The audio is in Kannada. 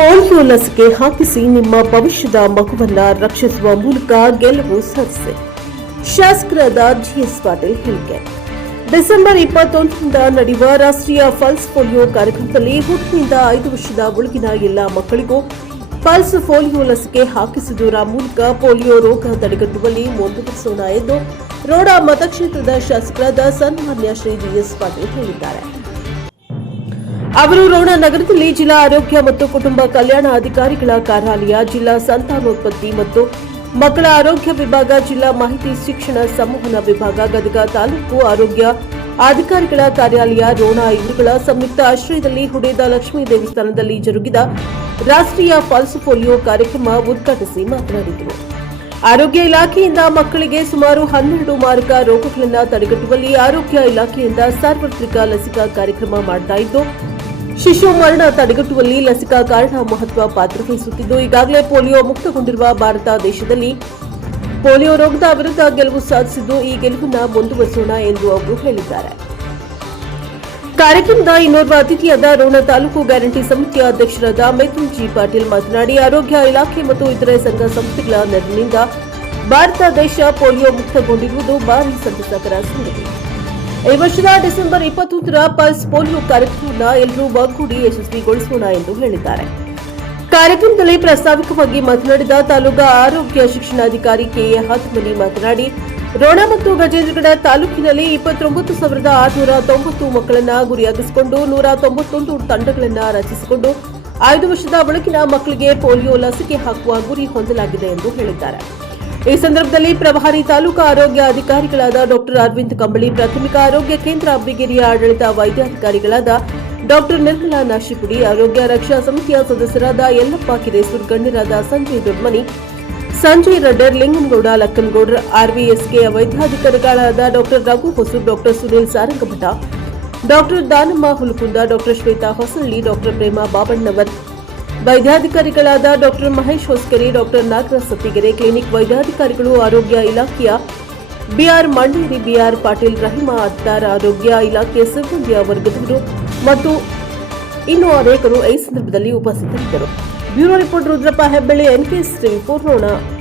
ಪೋಲಿಯೋ ಲಸಿಕೆ ಹಾಕಿಸಿ ನಿಮ್ಮ ಭವಿಷ್ಯದ ಮಗುವನ್ನ ರಕ್ಷಿಸುವ ಮೂಲಕ ಗೆಲುವು ಸಾಧಿಸಿ. ಶಾಸಕರಾದ ಜಿಎಸ್ ಪಾಟೀಲ್ ಹೇಳಿಕೆ. ಡಿಸೆಂಬರ್ 21ರಿಂದ ನಡೆಯುವ ರಾಷ್ಟ್ರೀಯ ಪಲ್ಸ್ ಪೋಲಿಯೋ ಕಾರ್ಯಕ್ರಮದಲ್ಲಿ ಹುಟ್ಟಿನಿಂದ 5 ವರ್ಷದ ಒಳಗಿನ ಎಲ್ಲ ಮಕ್ಕಳಿಗೂ ಪಲ್ಸ್ ಪೋಲಿಯೋ ಲಸಿಕೆ ಹಾಕಿಸುವುದರ ಮೂಲಕ ಪೋಲಿಯೋ ರೋಗ ತಡೆಗಟ್ಟುವಲ್ಲಿ ಮುಂದುವರಿಸೋಣ ಎಂದು ರೋಣ ಮತಕ್ಷೇತ್ರದ ಶಾಸಕರಾದ ಸನ್ಮಾನ್ಯ ಶ್ರೀ ಜಿಎಸ್ ಪಾಟೀಲ್ ಹೇಳಿದ್ದಾರೆ. ಅವರು ರೋಣ ನಗರದಲ್ಲಿ ಜಿಲ್ಲಾ ಆರೋಗ್ಯ ಮತ್ತು ಕುಟುಂಬ ಕಲ್ಯಾಣ ಅಧಿಕಾರಿಗಳ ಕಾರ್ಯಾಲಯ, ಜಿಲ್ಲಾ ಸಂತಾನೋತ್ಪತ್ತಿ ಮತ್ತು ಮಕ್ಕಳ ಆರೋಗ್ಯ ವಿಭಾಗ, ಜಿಲ್ಲಾ ಮಾಹಿತಿ ಶಿಕ್ಷಣ ಸಂವಹನ ವಿಭಾಗ, ಗದಗ ತಾಲೂಕು ಆರೋಗ್ಯ ಅಧಿಕಾರಿಗಳ ಕಾರ್ಯಾಲಯ, ರೋಣ ಇವರುಗಳ ಸಂಯುಕ್ತ ಆಶ್ರಯದಲ್ಲಿ ಹುಡೇದ ಲಕ್ಷ್ಮೀ ದೇವಸ್ಥಾನದಲ್ಲಿ ಜರುಗಿದ ರಾಷ್ಟ್ರೀಯ ಪಲ್ಸ್ ಪೋಲಿಯೋ ಕಾರ್ಯಕ್ರಮ ಉದ್ಘಾಟಿಸಿ ಮಾತನಾಡಿದರು. ಆರೋಗ್ಯ ಇಲಾಖೆಯಿಂದ ಮಕ್ಕಳಿಗೆ ಸುಮಾರು 12 ಮಾರಕ ರೋಗಗಳನ್ನು ತಡೆಗಟ್ಟುವಲ್ಲಿ ಆರೋಗ್ಯ ಇಲಾಖೆಯಿಂದ ಸಾರ್ವತ್ರಿಕ ಲಸಿಕಾ ಕಾರ್ಯಕ್ರಮ ಮಾಡ್ತಾ ಇದ್ದು, ಶಿಶು ಮರಣ ತಡೆಗಟ್ಟುವಲ್ಲಿ ಲಸಿಕಾ ಕಾರಣ ಮಹತ್ವ ಪಾತ್ರ ವಹಿಸುತ್ತಿದ್ದು, ಈಗಾಗಲೇ ಪೋಲಿಯೋ ಮುಕ್ತಗೊಂಡಿರುವ ಭಾರತ ದೇಶದಲ್ಲಿ ಪೋಲಿಯೋ ರೋಗದ ವಿರುದ್ಧ ಗೆಲುವು ಸಾಧಿಸಿದ್ದು, ಈ ಗೆಲುವನ್ನು ಮುಂದುವರಿಸೋಣ ಎಂದು ಅವರು ಹೇಳಿದ್ದಾರೆ. ಕಾರ್ಯಕ್ರಮದ ಇನ್ನೋರ್ವ ಅತಿಥಿಯಾದ ರೋಣ ತಾಲೂಕು ಗ್ಯಾರಂಟಿ ಸಮಿತಿಯ ಅಧ್ಯಕ್ಷರಾದ ಮಿಥುನ್ ಜಿ ಪಾಟೀಲ್ ಮಾತನಾಡಿ, ಆರೋಗ್ಯ ಇಲಾಖೆ ಮತ್ತು ಇತರೆ ಸಂಘ ಸಂಸ್ಥೆಗಳ ನೆರವಿನಿಂದ ಭಾರತ ದೇಶ ಪೋಲಿಯೋ ಮುಕ್ತಗೊಂಡಿರುವುದು ಭಾರಿ ಸಂತಸಕರ ಸಂಗತಿ. ಈ ವರ್ಷದ ಡಿಸೆಂಬರ್ 21ರ ಪಲ್ಸ್ ಪೋಲಿಯೋ ಕಾರ್ಯಕ್ರಮವನ್ನು ಎಲ್ಲರೂ ಒಗ್ಗೂಡಿ ಯಶಸ್ವಿಗೊಳಿಸೋಣ ಎಂದು ಹೇಳಿದ್ದಾರೆ. ಕಾರ್ಯಕ್ರಮದಲ್ಲಿ ಪ್ರಾಸ್ತಾವಿಕವಾಗಿ ಮಾತನಾಡಿದ ತಾಲೂಕಾ ಆರೋಗ್ಯ ಶಿಕ್ಷಣಾಧಿಕಾರಿ ಕೆಎ ಹಾತಮನಿ ಮಾತನಾಡಿ, ರೋಣ ಮತ್ತು ಗಜೇಂದ್ರಗಡ ತಾಲೂಕಿನಲ್ಲಿ 29,690 ಮಕ್ಕಳನ್ನ ಗುರಿಯಾಗಿಸಿಕೊಂಡು 191 ತಂಡಗಳನ್ನು ರಚಿಸಿಕೊಂಡು 5 ವರ್ಷದ ಒಳಗಿನ ಮಕ್ಕಳಿಗೆ ಪೋಲಿಯೋ ಲಸಿಕೆ ಹಾಕುವ ಗುರಿ ಹೊಂದಲಾಗಿದೆ ಎಂದು ಹೇಳಿದ್ದಾರೆ. ಈ ಸಂದರ್ಭದಲ್ಲಿ ಪ್ರಭಾರಿ ತಾಲೂಕಾ ಆರೋಗ್ಯ ಅಧಿಕಾರಿಗಳಾದ ಡಾಕ್ಟರ್ ಅರವಿಂದ್ ಕಂಬಳಿ, ಪ್ರಾಥಮಿಕ ಆರೋಗ್ಯ ಕೇಂದ್ರ ಅಬ್ಬಿಗೇರಿಯ ಆಡಳಿತ ವೈದ್ಯಾಧಿಕಾರಿಗಳಾದ ಡಾಕ್ಟರ್ ನಿರ್ಮಲಾ ನಾಶಿಪುಡಿ, ಆರೋಗ್ಯ ರಕ್ಷಾ ಸಮಿತಿಯ ಸದಸ್ಯರಾದ ಯಲ್ಲಪ್ಪ ಕಿರೇಸೂರ್, ಗಣ್ಯರಾದ ಸಂಜಯ್ ದೊಡ್ಮನಿ, ಸಂಜಯ್ ರಡ್ಡರ್, ಲಿಂಗನಗೌಡ ಲಕ್ಕನಗೌಡರ್, ಆರ್ವಿಎಸ್ಕೆ ವೈದ್ಯಾಧಿಕಾರಿಗಳಾದ doctor Raghu Hosur, doctor Sunil Sarangabhata, doctor Danamma Hulakunda, doctor Shweta Hosalli, doctor Prema Babannavar, ವೈದ್ಯಾಧಿಕಾರಿಗಳಾದ doctor Mahesh Hoskari, doctor Nagaraj Sattigere, clinic ವೈದ್ಯಾಧಿಕಾರಿಗಳು, ಆರೋಗ್ಯ ಇಲಾಖೆಯ ಬಿಆರ್ ಮಂಡೇರಿ, ಬಿಆರ್ ಪಾಟೀಲ್, ರಹಿಮಾ ಅತ್ತಾರ್, ಆರೋಗ್ಯ ಇಲಾಖೆಯ ಸಿಬ್ಬಂದಿಯ ವರ್ಗದವರು ಮತ್ತು ಇನ್ನೂ ಅನೇಕರು ಈ ಸಂದರ್ಭದಲ್ಲಿ ಉಪಸ್ಥಿತರಿದ್ದರು. Bureau report Rudrappa Hebballi, NKS TV, Ron.